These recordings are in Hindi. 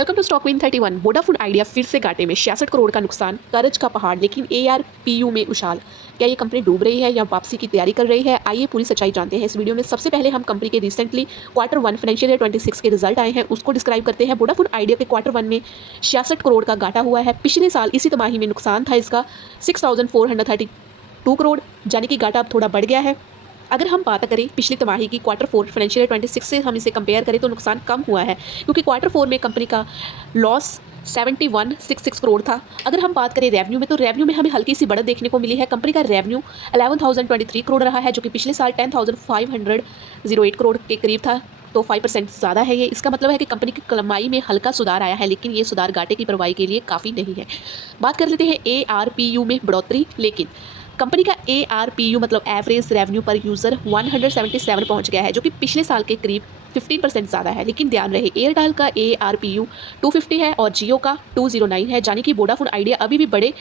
Welcome to stock queen 31। Vodafone Idea फिर से घाटे में, 66 करोड़ का नुकसान, कर्ज का पहाड़, लेकिन एआरपीयू में उछाल। क्या ये कंपनी डूब रही है या वापसी की तैयारी कर रही है? आइए पूरी सच्चाई जानते हैं इस वीडियो में। सबसे पहले हम कंपनी के रिसेंटली Q1 फाइनेंशियल ईयर 26 के रिजल्ट आए हैं, उसको डिस्क्राइब करते हैं। वोडाफोन आइडिया के Q1 में 66 करोड़ का घाटा हुआ है। पिछले साल इसी तिमाही में नुकसान था इसका 6432 करोड़, यानी कि घाटा अब थोड़ा बढ़ गया है। अगर हम बात करें पिछली तिमाही की Q4 फाइनेंशियल ईयर 26 से हम इसे कंपेयर करें तो नुकसान कम हुआ है, क्योंकि Q4 में कंपनी का लॉस 7166 करोड़ था। अगर हम बात करें रेवेन्यू में, तो रेवेन्यू में हमें हल्की सी बढ़त देखने को मिली है। कंपनी का रेवेन्यू 11,023 करोड़ रहा है, जो कि पिछले साल 10,508 करोड़ के करीब था, तो 5% ज़्यादा है ये। इसका मतलब है कि कंपनी की कमाई में हल्का सुधार आया है, लेकिन ये सुधार घाटे की भरपाई के लिए काफ़ी नहीं है। बात कर लेते हैं एआरपीयू में बढ़ोतरी, लेकिन कंपनी का एआरपीयू मतलब एवरेज रेवेन्यू पर यूज़र 177 पहुंच गया है, जो कि पिछले साल के करीब 15% ज़्यादा है। लेकिन ध्यान रहे, एयरटेल का एआरपीयू 250 है और जियो का 209 है, यानी कि वोडाफोन आइडिया अभी भी बड़े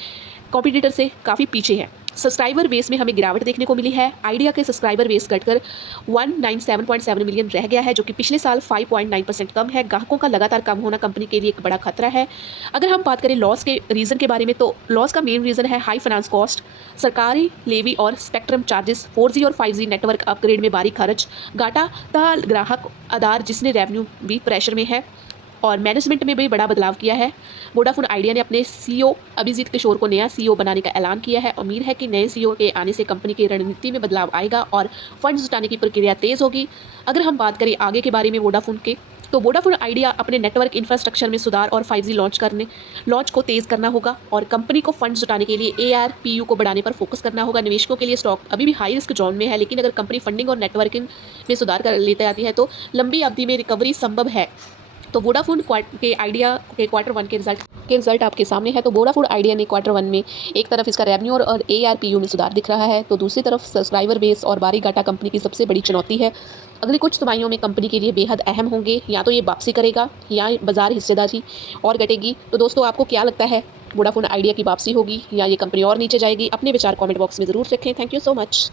कॉम्पिटिटर से काफ़ी पीछे है। सब्सक्राइबर बेस में हमें गिरावट देखने को मिली है। आइडिया के सब्सक्राइबर बेस घटकर 197.7 मिलियन रह गया है, जो कि पिछले साल 5.9% कम है। ग्राहकों का लगातार कम होना कंपनी के लिए एक बड़ा खतरा है। अगर हम बात करें लॉस के रीज़न के बारे में, तो लॉस का मेन रीज़न है हाई फाइनेंस कॉस्ट, सरकारी लेवी और स्पेक्ट्रम चार्जेस, 4G और 5G नेटवर्क अपग्रेड में भारी खर्च, घाटा तथा ग्राहक आधार जिसने रेवेन्यू भी प्रेशर में है, और मैनेजमेंट में भी बड़ा बदलाव किया है। वोडाफोन आइडिया ने अपने सीईओ अभिजीत किशोर को नया सीईओ बनाने का ऐलान किया है। उम्मीद है कि नए सीईओ के आने से कंपनी की रणनीति में बदलाव आएगा और फंड्स जुटाने की प्रक्रिया तेज़ होगी। अगर हम बात करें आगे के बारे में वोडाफोन के, तो वोडाफोन आइडिया अपने नेटवर्क इंफ्रास्ट्रक्चर में सुधार और 5G लॉन्च को तेज़ करना होगा, और कंपनी को फंड्स जुटाने के लिए एआरपीयू को बढ़ाने पर फोकस करना होगा। निवेशकों के लिए स्टॉक अभी भी हाई रिस्क जोन में है, लेकिन अगर कंपनी फंडिंग और नेटवर्किंग में सुधार कर लेते आती है तो लंबी अवधि में रिकवरी संभव है। तो वोडाफोन के आइडिया के Q1 के रिजल्ट आपके सामने है। तो वोडाफोन आइडिया ने Q1 में एक तरफ इसका रेवेन्यू और एआरपीयू में सुधार दिख रहा है, तो दूसरी तरफ सब्सक्राइबर बेस और भारी घाटा कंपनी की सबसे बड़ी चुनौती है। अगली कुछ तिमाहियों में कंपनी के लिए बेहद अहम होंगे, या तो ये वापसी करेगा या बाजार हिस्सेदारी और घटेगी। तो दोस्तों, आपको क्या लगता है, वोडाफोन आइडिया की वापसी होगी या ये कंपनी और नीचे जाएगी? अपने विचार कमेंट बॉक्स में ज़रूर रखें। Thank you so much.